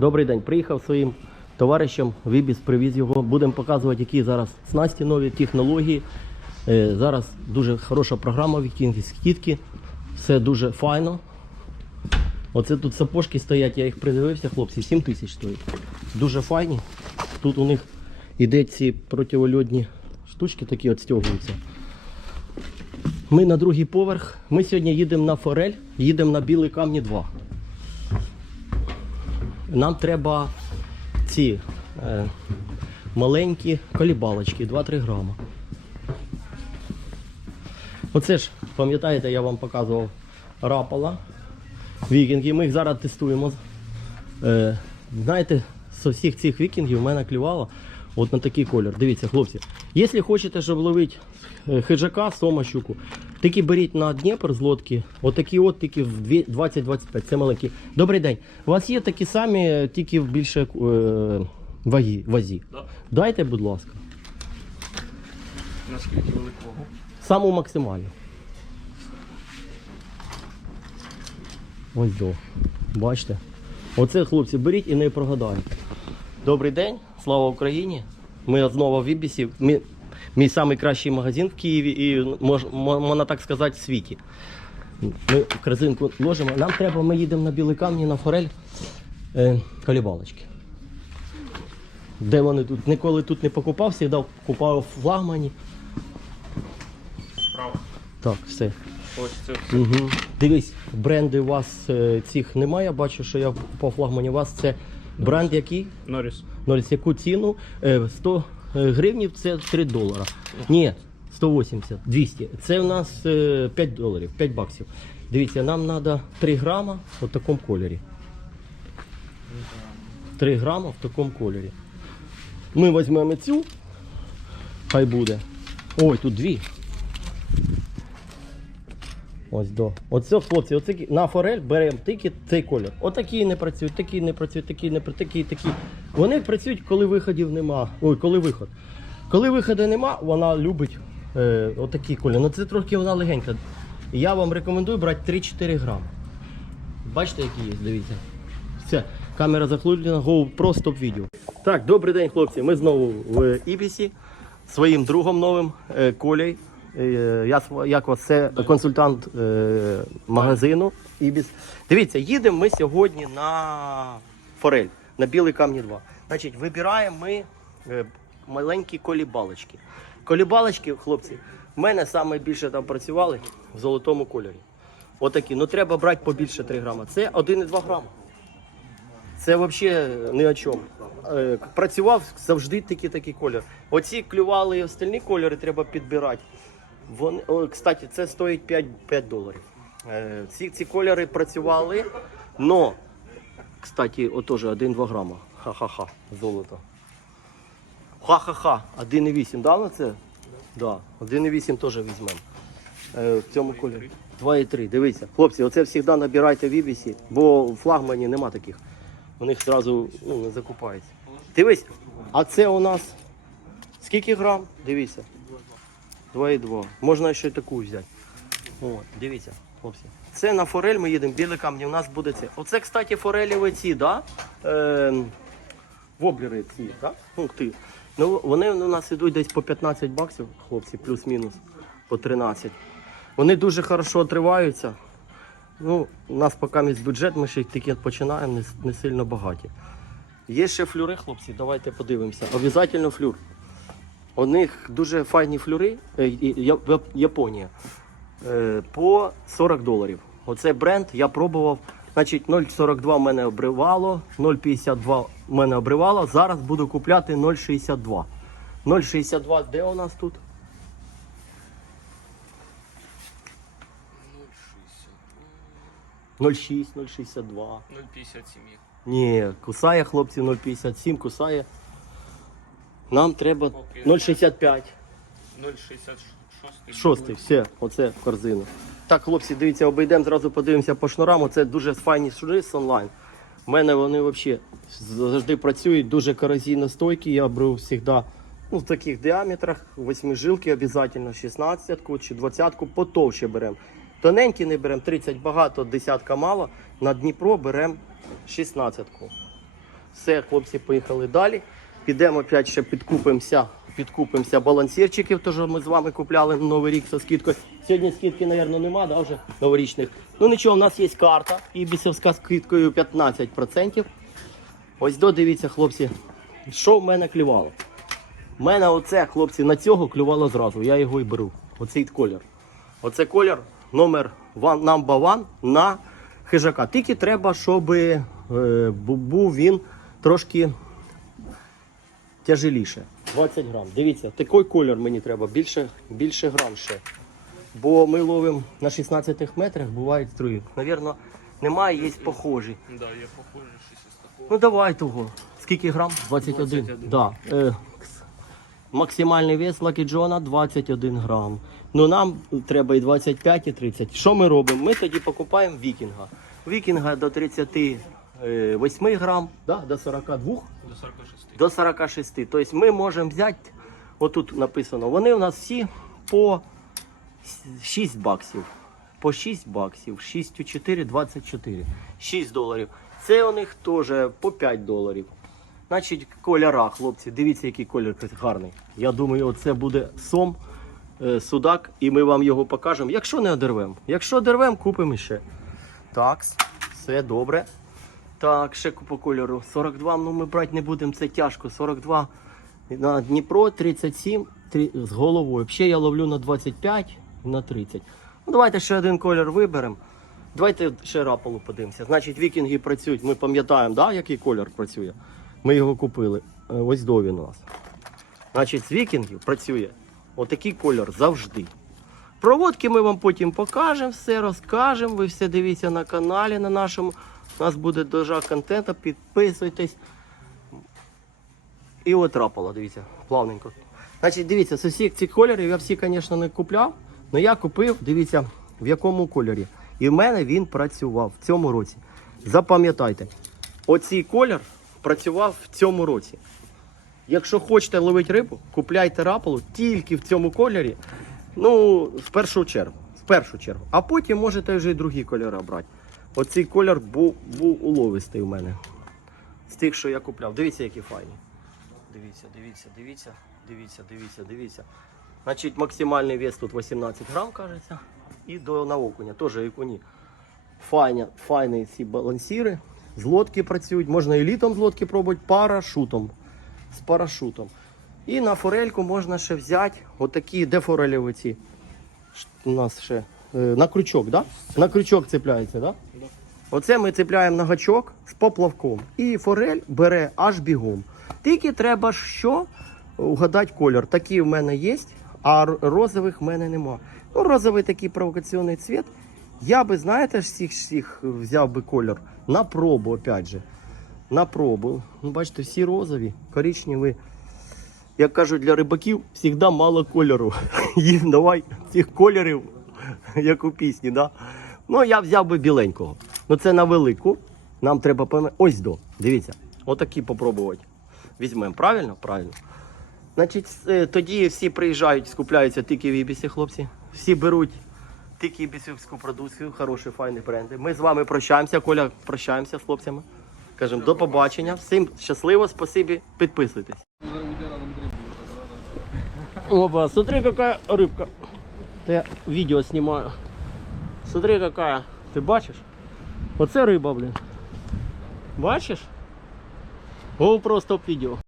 Добрий день. Приїхав своїм товаришем, Вібіс привіз його. Будемо показувати, які зараз снасті нові технології. Е, Зараз дуже хороша програма вікінги, скидки. Все дуже файно. Оце тут сапожки стоять, я їх придивився, хлопці, 7 тисяч стоїть. Дуже файні. Тут у них іде ці противольодні штучки такі от. Ми на другий поверх. Ми сьогодні їдемо на Форель, їдемо на Білий Камні 2. Нам треба ці е, маленькі колібалочки, 2-3 грама. Оце ж, пам'ятаєте, я вам показував рапала. Вікінги. Ми їх зараз тестуємо. Е, знаєте, з усіх цих вікінгів в мене клювало от на такий колір. Дивіться, хлопці. Якщо хочете, щоб ловити е, хижака, сома, щуку, тільки беріть на Дніпр з лодки, отакі от тільки в 20-25, це маленькі. Добрий день. У вас є такі самі, тільки в більше е, вагі, вазі. Да. Дайте, будь ласка. Наскільки великого? Саму максимальну. Ось до. Бачите? Оце, хлопці, беріть і не прогадаєте. Добрий день, слава Україні. Ми знову в Ібісі. Мій, мій найкращий магазин в Києві і мож, можна так сказати в світі. Ми в корзинку ложимо. Нам треба, ми їдемо на білий камні на форель е, колібалочки. Де вони тут? Ніколи тут не покупав, завжди купав в флагмані. Справа. Так, все. Ось це все. Угу. Дивись, бренди у вас е, цих немає. Я бачу, що я по флагмані у вас це бренд який? Норріс. Ноль яку ціну? Е, 100 гривнів це 3 долара. Ні, 180, 200. Це у нас е, 5 доларів, 5 баксів. Дивіться, нам треба 3 грама в такому кольорі. 3 грама в такому кольорі. Ми візьмемо цю, хай буде. Ой, тут дві. Ось до. Оце, хлопці, оце, на форель беремо тільки цей колір. Отакі не працюють, такі не працюють, такі не працюють, такі, такі. Вони працюють, коли виходів нема. Ой, коли виход. Коли виходу нема, вона любить е, отакий колір. Ну це трохи вона легенька. Я вам рекомендую брати 3-4 грами. Бачите, які є, дивіться. Все, камера захлюблена, GoPro стоп відео. Так, добрий день, хлопці. Ми знову в Ібісі своїм другом новим е, Колей. Е, Я як це консультант е, магазину Ібіс. Дивіться, їдемо ми сьогодні на Форель, на Білий Камні 2. Значить, вибираємо ми е, маленькі колібалочки. Колібалочки, хлопці, в мене саме більше там працювали в золотому кольорі. Отакі. Ну треба брати побільше 3 грама. Це 1,2 грама. Це взагалі ні о чому. Е, Працював завжди такий такий колір. Оці клювали і остальні кольори треба підбирати. Вони, о, кстати, це стоїть 5, 5 доларів. Е, Ці, ці кольори працювали, но, кстати, отож 1-2 грама. Ха-ха-ха, золото. Ха-ха-ха, 1,8, да, на це? Да, 1,8 теж візьмемо. Е, в цьому кольорі. 2,3. Дивіться, хлопці, оце завжди набирайте в Ібісі, бо в флагмані нема таких. У них одразу ну, закупається. Дивись, а це у нас скільки грам? Дивіться. 2,2. Можна ще таку взяти. О, дивіться, хлопці. Це на форель ми їдемо, білі камні, у нас буде це. Оце, кстати, фореліві ці, да? Е, воблери ці, да? Ти. Ну, вони у нас йдуть десь по 15 баксів, хлопці, плюс-мінус, по 13. Вони дуже хорошо отриваються. Ну, у нас поки є бюджет, ми ще тільки починаємо, не, не сильно багаті. Є ще флюри, хлопці, давайте подивимося. Обов'язково флюр. У них дуже файні флюри, е, Японія. Е, По 40 доларів. Оце бренд, я пробував. Значить, 0,42 в мене обривало, 0,52 в мене обривало. Зараз буду купляти 0,62. 0,62 де у нас тут? 0,6, 0,62. 0,57. Ні, кусає хлопці 0,57, кусає. Нам треба Поки 0,65. 0,66. Шостий, все, оце в корзину. Так, хлопці, дивіться, обійдемо, зразу подивимося по шнурам. Оце дуже файні шнури з онлайн. У мене вони взагалі завжди працюють, дуже корозійно стойкі. Я беру завжди ну, в таких діаметрах, восьмижилки обов'язково, 16 чи 20 потовще беремо. Тоненькі не беремо, 30 багато, десятка мало. На Дніпро беремо 16-ку. Все, хлопці, поїхали далі. Підемо опять ще підкупимося, підкупимося балансірчиків, що ми з вами купляли на Новий рік зі скидкою. Сьогодні скидки, мабуть, нема, да, вже новорічних. Ну нічого, у нас є карта, ібісівська скидкою 15%. Ось до дивіться, хлопці, що в мене клювало. У мене оце, хлопці, на цього клювало зразу. Я його і беру. Оцей колір. Оце колір номер one, number one на хижака. Тільки треба, щоб е, був він трошки тяжеліше. 20 грам. Дивіться, такий колір мені треба, більше, більше грам ще. Бо ми ловимо на 16 метрах, бувають струї. Навірно, немає, є похожі. Да, я похожий щось такого. Ну давай того. Скільки грам? 21. 21. Да. Е, максимальний вес Лакі Джона 21 грам. Ну нам треба і 25, і 30. Що ми робимо? Ми тоді покупаємо вікінга. Вікінга до 38 грам, да, до 42 До 46. до 46. Тобто ми можемо взяти, отут написано, вони у нас всі по 6 баксів. По 6 баксів, 6 у 4, 24. 6 доларів. Це у них теж по 5 доларів. Значить, кольора, хлопці, дивіться, який колір гарний. Я думаю, оце буде сом, е, судак, і ми вам його покажемо. Якщо не одервемо. Якщо одервемо, купимо ще. Так, все добре. Так, ще по кольору. 42, ну ми брати не будемо, це тяжко. 42 на Дніпро, 37 три- з головою. Взагалі я ловлю на 25 і на 30. Ну, давайте ще один колір виберемо. Давайте ще раполу подивимося. Значить, вікінги працюють. Ми пам'ятаємо, да, який колір працює. Ми його купили. Е, Ось до він у нас. Значить, з вікінгів працює отакий колір завжди. Проводки ми вам потім покажемо, все розкажемо. Ви все дивіться на каналі на нашому. У нас буде дуже контенту, підписуйтесь. І от рапала, дивіться, плавненько. Значить, дивіться, з усіх цих кольорів я всі, звісно, не купляв, але я купив, дивіться, в якому кольорі. І в мене він працював в цьому році. Запам'ятайте, оцей колір працював в цьому році. Якщо хочете ловити рибу, купляйте рапалу тільки в цьому кольорі. Ну, в першу чергу. В першу чергу. А потім можете вже і другі кольори брати. Оцей колір був, був уловистий у мене. З тих, що я купляв. Дивіться, які файні. Дивіться, дивіться, дивіться, дивіться, дивіться, дивіться. Значить, максимальний вес тут 18 грам, кажеться. І до на окуня, теж окуні. Файні, файні ці балансіри. З лодки працюють. Можна і літом з лодки пробувати, парашутом. З парашутом. І на форельку можна ще взяти отакі, де форелеві ці? У нас ще е, на крючок, да? На крючок цепляється, да? Оце ми цепляємо на гачок з поплавком. І форель бере аж бігом. Тільки треба що? Угадати колір. Такі в мене є, а розових в мене нема. Ну, розовий такий провокаційний цвіт. Я би, знаєте, всіх, всіх взяв би колір на пробу, опять же. На пробу. Ну, бачите, всі розові, коричневі. Як кажуть, для рибаків завжди мало кольору. Їм давай цих кольорів, як у пісні, да? Ну, я взяв би біленького. Ну це на велику. Нам треба пам'ятати. Ось до. Дивіться, отакі попробувати. Візьмемо, правильно? Правильно. Значить, е, тоді всі приїжджають, скупляються тільки в Ібісі, хлопці. Всі беруть тільки ібісівську продукцію, хороші, файні бренди. Ми з вами прощаємося, Коля, прощаємося з хлопцями. Кажемо до побачення. Всім щасливо, спасибі, підписуйтесь. Опа, смотри, какая рыбка. Да я видео снимаю. Смотри, какая. Ти бачиш? Оце риба, блін. Бачиш? GoPro стоп відео.